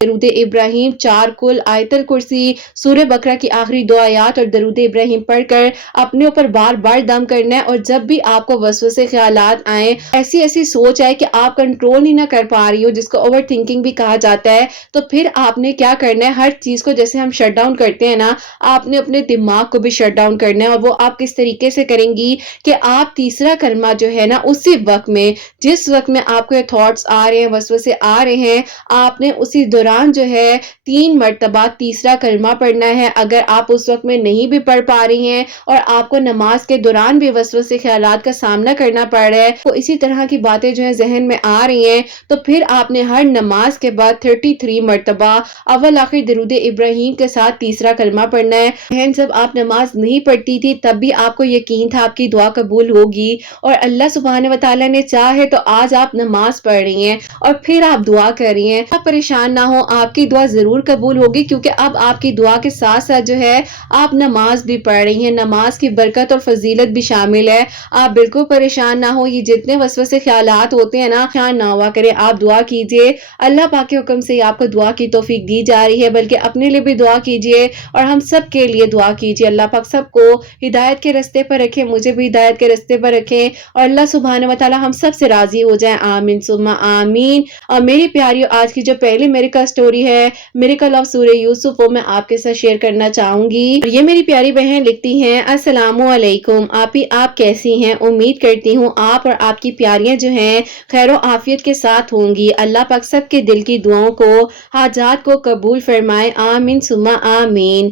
درود ابراہیم 4 کل، آیت الکرسی، سورہ بقرہ کی آخری 2 آیات اور درود ابراہیم پڑھ کر اپنے اوپر بار بار دم کرنا ہے. اور جب بھی آپ کو وسوسے خیالات آئیں، ایسی سوچ آئے کہ آپ کنٹرول ہی نہ کر پا رہی ہو، جس کو اوور تھنکنگ بھی کہا جاتا ہے، تو پھر آپ نے کیا کرنا ہے، ہر چیز کو جیسے ہم شٹ ڈاؤن کرتے ہیں نا، آپ نے اپنے دماغ کو بھی شٹ ڈاؤن کرنا ہے. اور وہ آپ کس طریقے سے کریں گی کہ آپ تیسرا کلمہ جو ہے نا، اسی وقت میں جس وقت میں آپ کو یہ تھاٹس آ رہے ہیں، وسوسے آ رہے ہیں، آپ نے اسی دوران جو ہے 3 مرتبہ تیسرا کلمہ پڑھنا ہے. اگر آپ اس وقت میں نہیں بھی پڑھ پا رہی ہیں اور آپ کو نماز کے دوران بھی وسوسے خیالات کا سامنا کرنا پڑ رہا ہے، تو اسی طرح کی باتیں جو ہیں ذہن میں آ رہی ہیں، تو پھر آپ نے ہر نماز کے بعد 33 مرتبہ اول آخر درود ابراہیم کے ساتھ تیسرا کلمہ پڑھنا ہے. بہن، جب آپ نماز نہیں پڑھتی تھی تب بھی آپ کو یقین تھا آپ کی دعا قبول ہوگی، اور اللہ سبحانہ و تعالیٰ نے چاہے تو آج آپ نماز پڑھ رہی ہیں اور پھر آپ دعا کر رہی ہیں. آپ پریشان نہ ہو، آپ کی دعا ضرور قبول ہوگی، کیونکہ اب آپ کی دعا کے ساتھ ساتھ جو ہے آپ نماز بھی پڑھ رہی ہیں، نماز کی برکت اور فضیلت بھی شامل ہے. آپ بالکل پریشان نہ ہو، یہ جتنے وسوسے خیالات ہوتے ہیں نا، پریشان نہ ہوا کرے، آپ دعا کیجئے. اللہ پاک کے حکم سے آپ کو دعا کی توفیق دی جا رہی ہے، بلکہ اپنے لیے بھی دعا کیجئے اور ہم سب کے لیے دعا کیجئے. اللہ پاک سب کو ہدایت کے راستے پر رکھے، مجھے بھی ہدایت کے راستے پر رکھے، اور اللہ سبحانہ و تعالی ہم سب سے راضی ہو جائیں. آمین ثم آمین. اور میری پیاریو، آج کی جو پہلی میریکل سٹوری ہے، میریکل آف سورہ یوسف، وہ میں آپ کے ساتھ شیئر کرنا چاہوں گی. یہ میری پیاری بہن لکھتی ہیں، السلام علیکم آپ کیسی ہیں؟ امید کرتی ہوں آپ اور آپ کی پیاریاں جو ہیں خیر و عافیت کے ساتھ ہوں گی. اللہ پاک سب کے دل کی دعاؤں کو، حاجات کو قبول فرمائے. آمین ثم آمین.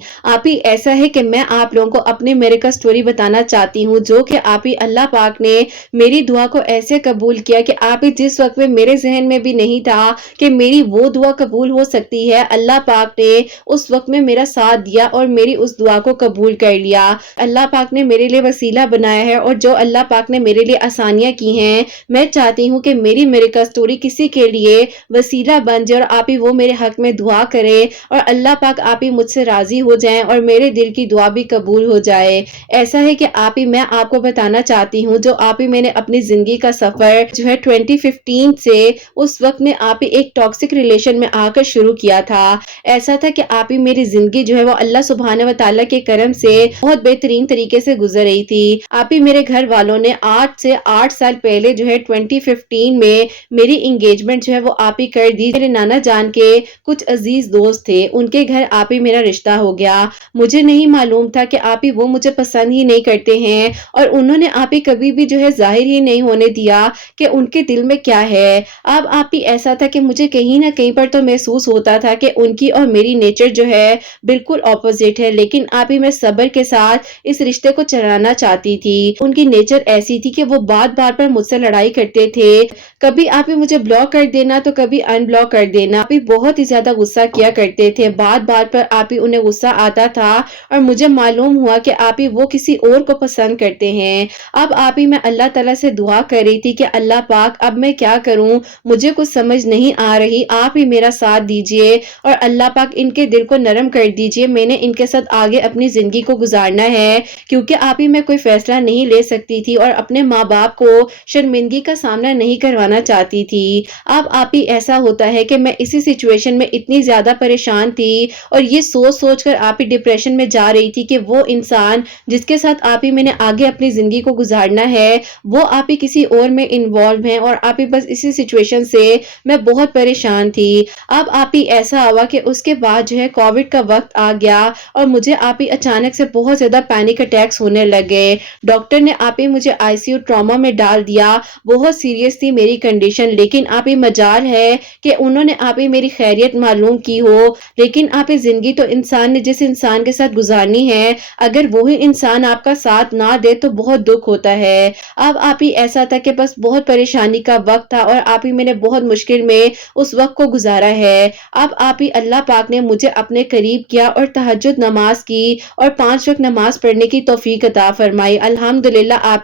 ایسا ہے کہ میں آپ لوگوں کو اپنے میریکل سٹوری بتانا چاہتی ہوں، جو کہ اللہ پاک نے میری دعا کو ایسے قبول کیا کہ جس وقت میں میرے ذہن میں بھی نہیں تھا کہ میری وہ دعا قبول ہو سکتی ہے، اللہ پاک نے اس وقت میں میرا ساتھ دیا اور میری اس دعا کو قبول کر لیا. اللہ پاک نے میرے لیے وسیلہ بنایا ہے، اور جو اللہ پاک نے میرے لیے آسانیاں کی ہیں، میں چاہتی ہوں کہ میری میریکل سٹوری کسی کے لیے وسیلہ بن جائے، اور وہ میرے حق میں دعا کرے، اور اللہ پاک مجھ سے راضی ہو جائیں اور میرے دل کی دعا بھی قبول ہو جائے. ایسا ہے کہ میں آپ کو بتانا چاہتی ہوں، جو میں نے اپنی زندگی کا سفر جو ہے 2015 سے اس وقت میں ایک ٹاکسک ریلیشن میں آ کر شروع کیا تھا. ایسا تھا کہ میری زندگی جو ہے وہ اللہ سبحانہ و تعالیٰ کے کرم سے بہت بہترین طریقے سے گزر رہی تھی. میرے گھر والوں نے 8 سال پہلے جو ہے 2015 میں میری انگیجمنٹ جو ہے وہ کر دی. میرے نانا جان کے کچھ عزیز دوست تھے، ان کے گھر میرا رشتہ ہو گیا. مجھے نہیں معلوم تھا کہ وہ مجھے پسند ہی نہیں کرتے ہیں، اور انہوں نے کبھی بھی جو ہے ظاہر ہی نہیں ہونے دیا کہ ان کے دل میں کیا ہے. اب ایسا تھا کہ مجھے کہیں نہ کہیں پر تو محسوس ہوتا تھا کہ ان کی اور میری نیچر جو ہے بالکل اپوزٹ ہے، لیکن میں صبر کے ساتھ اس رشتے کو چلانا چاہتی تھی. ان کی نیچر ایسی تھی کہ وہ بار پر مجھ سے لڑائی کرتے تھے، کبھی مجھے بلاک کر دینا تو کبھی ان بلاک کر دینا. بہت ہی زیادہ غصہ کیا کرتے تھے، بار پر انہیں غصہ آتا تھا، اور مجھے معلوم ہوا کہ وہ کسی اور کو پسند کرتے ہیں. اب میں اللہ تعالیٰ سے دعا کر رہی تھی کہ اللہ پاک اب میں کیا کروں، مجھے کچھ سمجھ نہیں آ رہی، آپ ہی میرا ساتھ دیجئے، اور اللہ پاک ان کے دل کو نرم کر دیجئے. میں نے ان کے ساتھ آگے اپنی زندگی کو گزارنا ہے، کیونکہ میں کوئی فیصلہ نہیں لے سکتی تھی، اور اپنے ماں باپ کو شرمندگی کا سامنا نہیں کروانا چاہتی تھی. اب ایسا ہوتا ہے کہ میں اسی سچویشن میں اتنی زیادہ پریشان تھی، اور یہ سوچ کر ڈپریشن میں جا رہی تھی کہ وہ انسان جس کے ساتھ میں نے آگے اپنی زندگی کو گزارنا ہے، وہ کسی اور میں انوالو ہیں، اور بس اسی سچویشن سے میں بہت پریشان تھی. اب ایسا ہوا کہ اس کے بعد جو ہے کووڈ کا وقت آ گیا، اور مجھے اچانک سے بہت زیادہ پینک اٹیکس ہونے لگے. ڈاکٹر نے مجھے ICU ٹراما میں ڈال دیا. بہت سیریس تھی میری کنڈیشن، لیکن مجال ہے کہ انہوں نے میری خیریت معلوم کی ہو. لیکن زندگی تو انسان نے جس انسان کے ساتھ گزارنی ہے، اگر وہی انسان آپ کا ساتھ نہ دے تو بہت دکھ ہوتا ہے. اب ایسا تھا کہ بس بہت پریشانی کا وقت تھا، اور میں نے بہت مشکل میں اس وقت کو گزارا ہے. اب اللہ پاک نے مجھے اپنے قریب کیا، اور تہجد نماز کی، اور 5 وقت نماز پڑھنے کی توفیق عطا فرمائی. الحمدللہ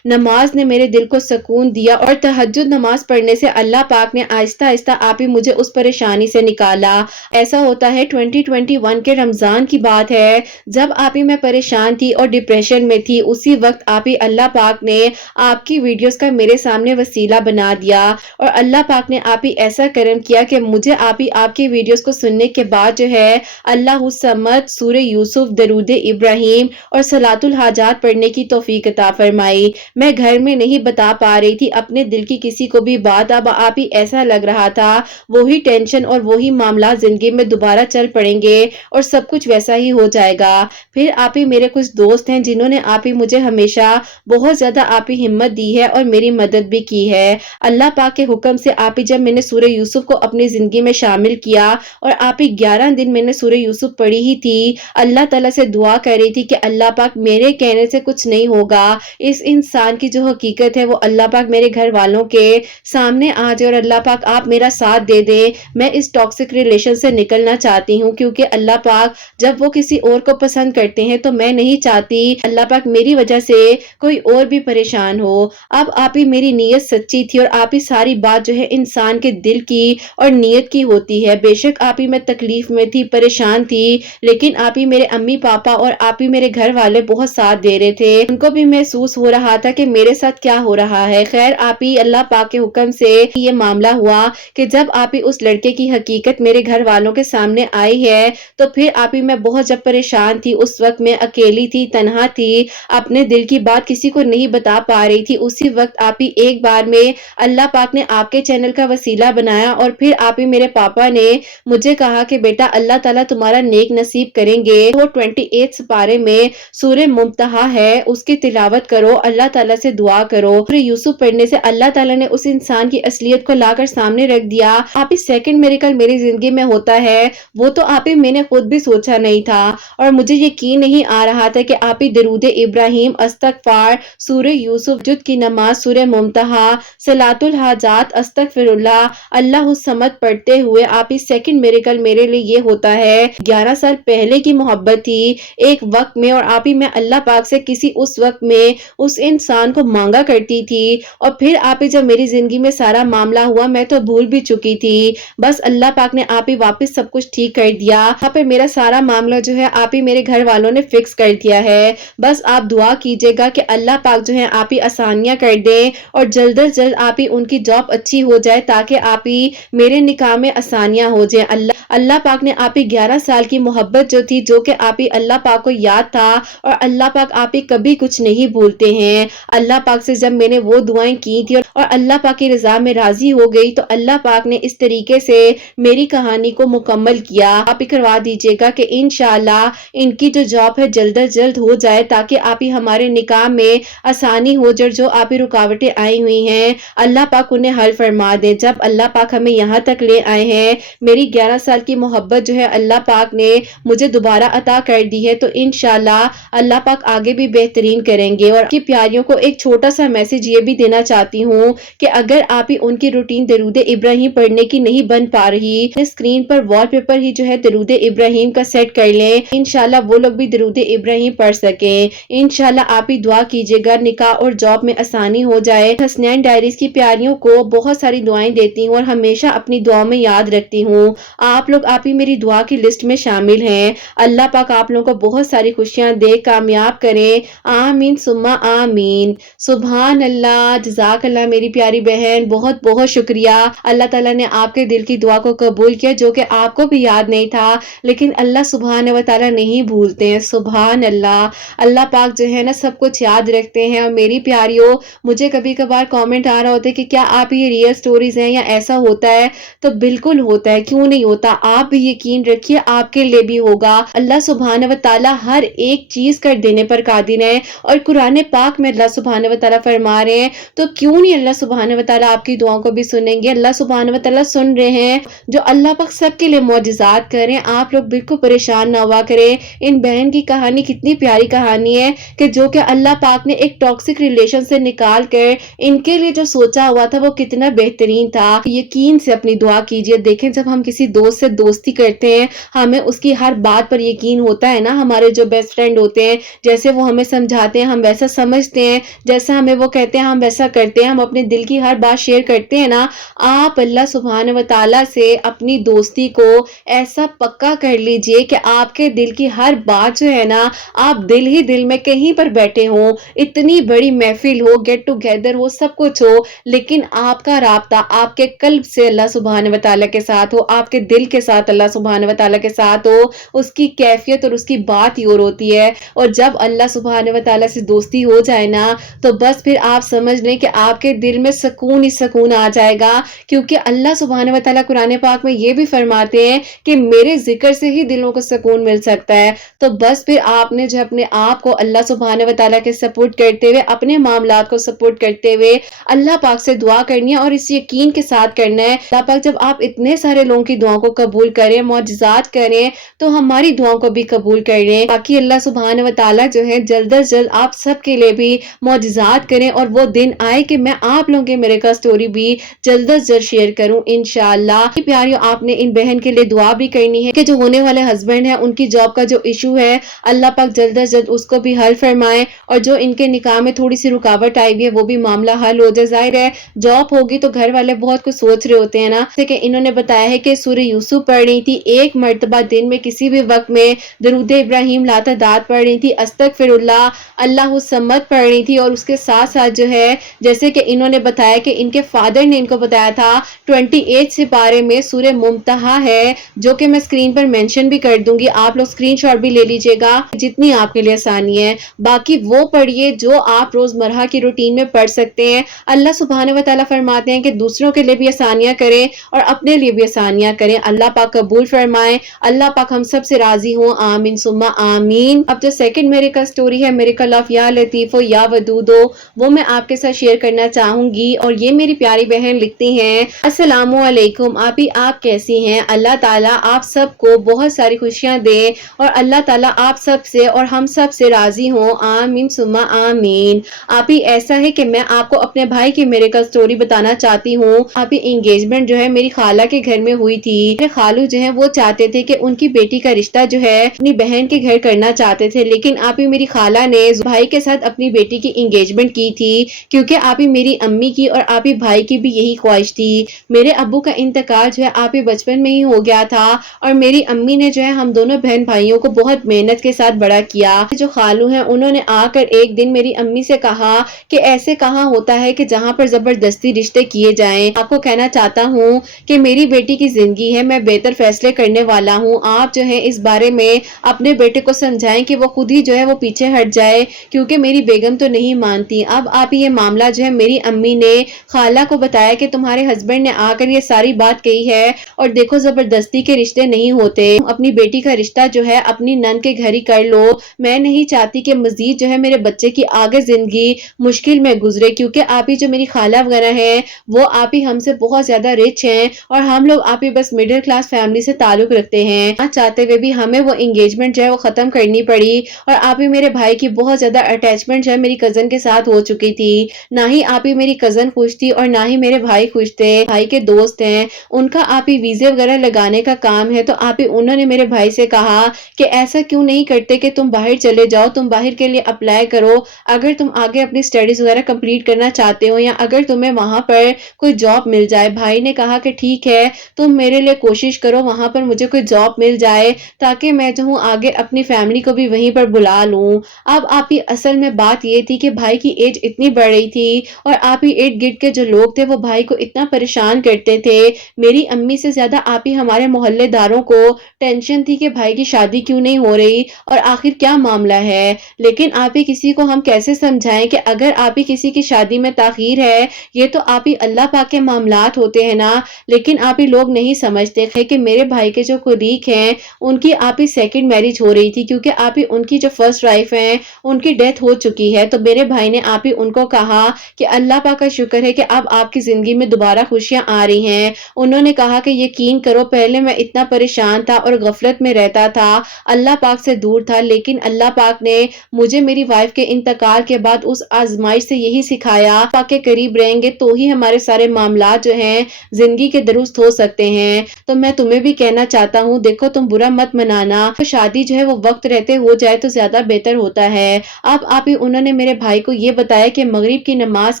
نماز نے میرے دل کو سکون دیا، اور تہجد نماز پڑھنے سے اللہ پاک نے آہستہ آہستہ مجھے اس پریشانی سے نکالا. ایسا ہوتا ہے 2021 کے رمضان کی بات ہے، جب میں پریشان تھی اور ڈپریشن میں تھی. اسی وقت اللہ پاک نے آپ کی ویڈیوز کا میرے سامنے وسیلہ بنا دیا، اور اللہ پاک نے ایسا کرم کیا کہ مجھے آپ کی ویڈیوز کو سننے کے بعد جو ہے اللہ الصمد، سورہ یوسف، درود ابراہیم اور صلاۃ الحاجات پڑھنے کی توفیق عطا فرمائی۔ میں گھر میں نہیں بتا پا رہی تھی اپنے دل کی کسی کو بھی بات، اب آپ ہی ایسا لگ رہا تھا وہی ٹینشن اور وہی معاملات زندگی میں دوبارہ چل پڑیں گے اور سب کچھ ویسا ہی ہو جائے گا۔ پھر آپ ہی میرے کچھ دوست ہیں جنہوں نے آپ ہی مجھے ہمیشہ بہت زیادہ آپ ہی ہمت دی ہے اور میری مدد بھی کی ہے۔ اللہ پاک کے حکم سے آپ ہی جب میں نے سورہ یوسف کو اپنی زندگی میں شامل کیا اور آپ ہی 11 دن میں نے سورہ یوسف پڑھی ہی تھی، اللہ تعالیٰ سے دعا کر رہی تھی کہ اللہ پاک میرے کہنے سے کچھ نہیں ہوگا، اس انسان کی جو حقیقت ہے وہ اللہ پاک میرے گھر والوں کے سامنے آ جائے اور اللہ پاک آپ میرا ساتھ دے دیں۔ میں اس ٹاکسک ریلیشن سے نکلنا چاہتی ہوں کیونکہ اللہ پاک جب وہ کسی اور کو پسند کرتے ہیں تو میں نہیں چاہتی اللہ پاک میری وجہ سے کوئی اور بھی پریشان ہو۔ اب آپ ہی میری نیت سچی تھی اور آپ ہی ساری بات جو ہے انسان کے دل کی اور نیت کی ہوتی ہے۔ بے شک آپ ہی میں تکلیف میں تھی، پریشان تھی، لیکن آپ ہی میرے امی پاپا اور آپ ہی میرے گھر والے بہت ساتھ دے رہے تھے، ان کو بھی محسوس ہو رہا تھا کہ میرے ساتھ کیا ہو رہا ہے۔ خیر آپ ہی اللہ پاک کے حکم سے یہ معاملہ ہوا کہ جب آپ ہی اس لڑکے کی حقیقت میرے گھر والوں کے سامنے آئی ہے تو پھر آپ ہی میں بہت جب پریشان تھی، اس وقت میں اکیلی تھی، تنہا تھی، اپنے دل کی بات کسی کو نہیں بتا پا رہی تھی، اسی وقت آپ ہی ایک بار میں اللہ پاک نے آپ کے چینل کا وسیلہ بنایا اور پھر آپ ہی میرے پاپا نے مجھے کہا کہ بیٹا اللہ تعالیٰ تمہارا نیک نصیب کریں گے، وہ 28 سپارے میں سورہ ممتحہ ہے، اس کی تلاوت کرو، اللہ تعالیٰ سے دعا کرو۔ سورہ یوسف پڑھنے سے اللہ تعالیٰ نے اس انسان کی اصلیت کو لا کر سامنے رکھ دیا۔ آپ ہی سیکنڈ میریکل میری زندگی میں ہوتا ہے وہ تو آپ ہی میں نے خود بھی سوچا نہیں تھا اور مجھے یقین نہیں آ رہا تھا کہ آپ ہی درود ابراہیم، استغفار، سورہ یوسف، جد کی نماز، سورہ ممتحہ، صلاۃ الحاجات، استغفر اللہ، اللہ الصمد پڑھتے ہوئے آپ ہی سیکنڈ میریکل میرے لیے یہ ہوتا ہے۔ 11 سال پہلے کی محبت تھی ایک وقت میں اور آپ ہی میں اللہ پاک سے کسی اس وقت میں اس انسان کو مانگا کرتی تھی اور پھر آپ ہی جب میری زندگی میں سارا معاملہ ہوا میں تو بھول بھی چکی تھی، بس اللہ پاک نے آپ ہی واپس سب کچھ ٹھیک کر دیا۔ یہاں پہ میرا سارا معاملہ جو ہے آپ ہی میرے گھر والوں نے فکس کر دیا ہے، بس آپ دعا کیجئے گا کہ اللہ پاک جو ہے آپ ہی آسانیاں کر دیں اور جلد از جلد آپ ہی ان کی جاب اچھی ہو جائے تاکہ آپ ہی میرے نکاح میں آسانیاں ہو جائیں۔ اللہ پاک نے آپ ہی 11 سال کی محبت جو تھی، جو کہ آپ ہی اللہ پاک کو یاد تھا اور اللہ پاک آپ ہی کبھی کچھ نہیں بھولتے ہیں، اللہ پاک سے جب میں نے وہ دعائیں کی تھی اور اللہ پاک کی رضا میں راضی ہو گئی تو اللہ پاک نے اس طریقے سے میری کہانی کو مکمل کیا۔ آپ ہی کروا دیجئے گا کہ انشاءاللہ ان کی جو جاب ہے جلد از جلد ہو جائے تاکہ آپ ہی ہمارے نکاح میں آسانی ہو جائے، جو آپ ہی رکاوٹیں آئی ہوئی ہیں اللہ پاک انہیں حل فرما دے۔ جب اللہ پاک ہمیں یہاں تک لے آئے ہیں، میری 11 سال کی محبت جو ہے اللہ پاک نے مجھے دوبارہ عطا کر دی ہے تو انشاءاللہ اللہ پاک آگے بھی بہترین کریں گے۔ اور کی پیاریوں کو ایک چھوٹا سا میسج یہ بھی دینا چاہتی ہوں کہ اگر آپ ہی ان کی روٹین درود ابراہیم پڑھنے کی نہیں بن پا رہی، اسکرین پر وال پیپر ہی جو ہے درود ابراہیم کا سیٹ کر لیں، انشاءاللہ وہ لوگ بھی درود ابراہیم پڑھ سکیں۔ انشاءاللہ آپ ہی دعا کیجئے گا نکاح اور جاب میں آسانی ہو جائے۔ حسنین ڈائریز کی پیاریوں کو بہت ساری دعائیں دیتی ہوں اور ہمیشہ اپنی دعاؤں میں یاد رکھتی ہوں، آپ لوگ آپ ہی میری دعا کی لسٹ میں شامل ہیں۔ اللہ پاک آپ لوگوں کو بہت ساری خوشیاں دے، کامیاب کرے، آمین ثم آمین۔ سبحان اللہ، جزاک اللہ میری پیاری بہن، بہت بہت شکریہ۔ اللہ تعالیٰ نے آپ کے دل کی دعا کو قبول کیا جو کہ آپ کو بھی یاد نہیں تھا، لیکن اللہ سبحانہ و تعالیٰ نہیں بھولتے ہیں۔ سبحان اللہ، اللہ پاک جو ہے نا سب کچھ یاد رکھتے ہیں۔ اور میری پیاریوں، مجھے کبھی کبھار کامنٹ آ رہا ہوتا ہے کہ کیا آپ یہ ریئل سٹوریز ہیں یا ایسا ہوتا ہے؟ تو بالکل ہوتا ہے، کیوں نہیں ہوتا؟ آپ بھی یقین رکھیے آپ کے لیے بھی ہوگا۔ اللہ سبحانہ و تعالیٰ ہر ایک چیز کر دینے پر قادر ہے اور قرآن پاک میں اللہ سبحانہ و تعالیٰ فرما رہے ہیں تو کیوں نہیں اللہ سبحانہ و تعالیٰ آپ کی دعاؤں کو بھی سنیں گے۔ اللہ سبحانہ و تعالیٰ سن رہے ہیں، جو اللہ پاک سب کے لیے معجزات کریں۔ آپ لوگ بالکل پریشان نہ ہوا کریں، ان بہن کی کہانی کتنی پیاری کہانی ہے کہ جو کہ اللہ پاک نے ایک ٹاکسک ریلیشن سے نکال کر ان کے لیے جو سوچا ہوا تھا وہ کتنا بہترین تھا۔ یقین سے اپنی دعا کیجئے۔ دیکھیں جب ہم کسی دوست سے دوستی کرتے ہیں ہمیں اس کی ہر بات پر یقین ہوتا ہے نا، ہمارے جو بیسٹ فرینڈ ہوتے ہیں جیسے وہ ہمیں سمجھاتے ہیں ہم ویسا سمجھتے ہیں، جیسا ہمیں وہ کہتے ہیں ہم ویسا کرتے ہیں، ہم اپنے دل کی ہر بات شیئر کرتے ہیں نا۔ آپ اللہ سبحانہ و تعالیٰ سے اپنی دوستی کو ایسا پکا کر لیجئے کہ آپ کے دل کی ہر بات جو ہے نا، آپ دل ہی دل میں کہیں پر بیٹھے ہوں، اتنی بڑی محفل ہو، گیٹ ٹو گیدر ہو، سب کچھ ہو، لیکن آپ کا رابطہ، آپ کے قلب سے اللہ سبحانہ و تعالیٰ کے ساتھ ہو، آپ کے دل کے ساتھ اللہ سبحانہ و تعالیٰ کے ساتھ ہو، اس کی کیفیت اور اس کی بات ہی اور ہوتی ہے۔ اور جب اللہ سبحانہ و تعالیٰ سے دوستی ہو جائے نا تو بس پھر آپ سمجھ لیں کہ آپ کے دل میں سکون ہی سکون آ جائے گا، کیونکہ اللہ سبحانہ و تعالیٰ قرآن پاک میں یہ بھی فرماتے ہیں کہ میرے ذکر سے ہی دلوں کو سکون مل سکتا ہے۔ تو بس پھر آپ نے جو اپنے آپ کو اللہ سبحانہ و تعالیٰ کے سپورٹ کرتے ہوئے، اپنے معاملات کو سپورٹ کرتے ہوئے اللہ پاک سے دعا کرنی ہے، اور اس یقین کے ساتھ کرنا ہے اللہ پاک جب آپ اتنے سارے لوگوں کی دعاؤں کو قبول کریں، معجزات کریں، تو ہماری دعاؤں کو بھی قبول کر لیں۔ باقی اللہ سبحانہ و تعالیٰ جو ہے جلد از جلد آپ سب کے لیے بھی معجزات کریں، اور وہ دن آئے کہ میں آپ لوگوں کے میریکل سٹوری بھی جلد از جلد شیئر کروں انشاءاللہ۔ پیاریو، آپ نے ان بہن کے لیے دعا بھی کرنی ہے کہ جو ہونے والے ہسبینڈ ہیں ان کی جاب کا جو ایشو ہے اللہ پاک جلد از جلد اس کو بھی حل فرمائے، اور جو ان کے نکاح میں تھوڑی سی رکاوٹ آئی ہوئی ہے وہ بھی معاملہ حل ہو جائے۔ ظاہر ہے جاب ہوگی تو گھر والے بہت کچھ سوچ رہے ہوتے ہیں نا، جیسے کہ انہوں نے بتایا ہے کہ سورہ یوسف پڑھ رہی تھی، ایک مرتبہ دن میں کسی بھی وقت میں درود ابراہیم لا تعداد پڑھ رہی تھی، استغفر اللہ، اللہ الصمد پڑھ رہی تھی، اور اس کے ساتھ ساتھ جو ہے جیسے کہ انہوں نے بتایا کہ ان کے فادر نے ان کو بتایا تھا 28 سپارے میں سورہ ممتحہ ہے، جو کہ میں اسکرین پر مینشن بھی کر دوں گی، آپ لوگ اسکرین شاٹ بھی لے لیجئے گا جتنی آپ کے لیے آسانی ہے۔ باقی وہ پڑھیے جو آپ روزمرہ کی روٹین میں پڑھ سکتے ہیں۔ اللہ سبحانہ و تعالیٰ فرماتے ہیں کہ دوسروں کے لیے بھی آسانیاں کریں اور اپنے لیے بھی آسانیاں کریں، اللہ پاک قبول فرمائے، اللہ پاک ہم سب سے راضی ہوں، آمین ثم آمین۔ اب جو سیکنڈ میریکل سٹوری ہے، میریکل آف یا لطیف یا ودود، وہ میں آپ کے ساتھ شیئر کرنا چاہوں گی، اور یہ میری پیاری بہن لکھتی ہیں، السلام علیکم آپی، آپ کیسی ہیں؟ اللہ تعالیٰ آپ سب کو بہت ساری خوشیاں دے، اور اللہ تعالیٰ آپ سب سے اور ہم سب سے راضی ہوں، آمین ثم آمین۔ آپی ایسا ہے کہ میں آپ کو اپنے بھائی کی میریکل سٹوری بتانا چاہتی ہوں۔ آپی انگیجمنٹ جو ہے میری خالہ کے گھر میں ہوئی تھی، میرے خالو جو ہیں وہ چاہتے تھے کہ ان کی بیٹی کا رشتہ جو ہے اپنی بہن کے گھر کرنا چاہتے تھے، لیکن آپی میری خالہ نے بھائی کے ساتھ اپنی بیٹی کی انگیجمنٹ کی تھی، کیونکہ آپی میری امی کی اور آپی بھائی کی بھی یہی خواہش تھی۔ میرے ابو کا انتقال جو ہے آپی بچپن میں ہی ہو گیا تھا، اور میری امی نے جو ہے ہم دونوں بہن بھائیوں کو بہت محنت کے ساتھ بڑا کیا۔ جو خالو ہیں انہوں نے آ کر ایک دن میری امی سے کہا کہ ایسے کہاں ہوتا ہے کہ جہاں پر زبردستی رشتے کیے جائیں، آپ کو کہنا چاہتا ہوں کہ میری بیٹی کی زندگی ہے، میں بہتر فیصلے کرنے والا ہوں، آپ جو ہے اس بارے میں اپنے بیٹے کو سمجھائیں کہ وہ خود ہی جو ہے وہ پیچھے ہٹ جائے، کیونکہ میری بیگم تو نہیں مانتی۔ اب آپ یہ معاملہ جو ہے میری امی نے خالہ کو بتایا کہ تمہارے ہسبینڈ نے آ کر یہ ساری بات کہی ہے، اور دیکھو زبردستی کے رشتے نہیں ہوتے، اپنی بیٹی کا رشتہ جو ہے اپنی نند کے گھر ہی کر لو، میں نہیں چاہتی کہ مزید جو ہے میرے بچے کی آگے زندگی مشکل میں گزرے، کیونکہ آپ ہی جو میری خالہ وغیرہ ہیں وہ آپ ہی ہم سے بہت زیادہ رچ ہیں، اور ہم لوگ آپ ہی بس مڈل کلاس فیملی سے تعلق رکھتے ہیں، چاہتے ہوئے بھی ہمیں وہ انگیجمنٹ جو ہے وہ ختم کرنی پڑی، اور آپ ہی میرے بھائی کی بہت زیادہ اٹیچمنٹ جو ہے میری کزن کے ساتھ ہو چکی تھی، نہ ہی آپ ہی میری کزن خوش تھی اور نہ ہی میرے بھائی خوش تھے، بھائی کے دوست ہیں ان کا آپ ہی ویزے وغیرہ لگانے کا کام ہے، تو آپ ہی انہوں نے میرے بھائی سے کہا کہ ایسا کیوں نہیں کرتے کہ تم باہر چلے جاؤ، تم باہر کے لیے اپلائی کرو، اگر تم آگے اپنی سٹڈیز وغیرہ کمپلیٹ کرنا چاہتے ہو، یا اگر تمہیں وہاں پر کوئی جاب مل جائے۔ بھائی نے کہا کہ ٹھیک ہے تم میرے لیے کوشش کرو وہاں پر مجھے کوئی جاب مل جائے، تاکہ میں جو ہوں آگے اپنی فیملی کو بھی وہیں پر بلا لوں۔ اب آپ ہی اصل میں بات یہ تھی کہ بھائی کی ایج اتنی بڑھ رہی تھی، اور آپ ہی ارد گرد کے جو لوگ تھے وہ بھائی کو اتنا پریشان کرتے تھے، میری امی سے زیادہ آپ ہی ہمارے محلے داروں کو ٹینشن تھی کہ بھائی کی شادی کیوں نہیں ہو رہی اور آخر کیا معاملہ ہے۔ لیکن آپ ہی کسی کو ہم کیسے سمجھائیں کہ اگر آپ ہی کسی کی شادی میں تاخیر ہے، یہ تو آپ ہی اللہ پاک کے معاملات ہوتے ہیں نا، لیکن آپ ہی لوگ نہیں سمجھتے کہ میرے بھائی کے جو کولیگ ہیں ان کی آپ ہی سیکنڈ میرج ہو رہی تھی، کیونکہ آپ ہی ان کی جو فرسٹ وائف ہیں ان کی ڈیتھ ہو چکی ہے، تو میرے بھائی نے آپ ہی ان کو کہا کہ اللہ پاک کا شکر ہے کہ اب آپ کی زندگی میں دوبارہ خوشیاں آ رہی ہیں۔ انہوں نے کہا کہ یقین کرو پہلے میں اتنا پریشان تھا اور غفلت میں رہتا تھا، اللہ پاک سے دور تھا، لیکن اللہ پاک نے مجھے میری وائف کے انتقال کے بعد اس آزمائش سے یہی سکھایا، پاک کے قریب رہیں گے تو ہی ہمارے سارے معاملات جو ہیں زندگی کے درست ہو سکتے ہیں۔ تو میں تمہیں بھی کہنا چاہتا ہوں، دیکھو تم برا مت منانا، شادی جو ہے وہ وقت رہتے ہو جائے تو زیادہ بہتر ہوتا ہے۔ اب آپ ہی انہوں نے میرے بھائی کو یہ بتایا کہ مغرب کی نماز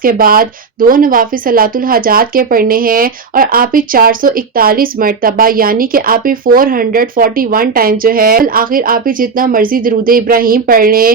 کے بعد 2 نوافل صلاۃ الحاجات کے پڑھنے ہیں، اور آپ ہی 441 مرتبہ یعنی کہ آپ ہی 441 ٹائم جو ہے آخر آپ ہی جتنا مرضی درود ابراہیم پڑھ لیں،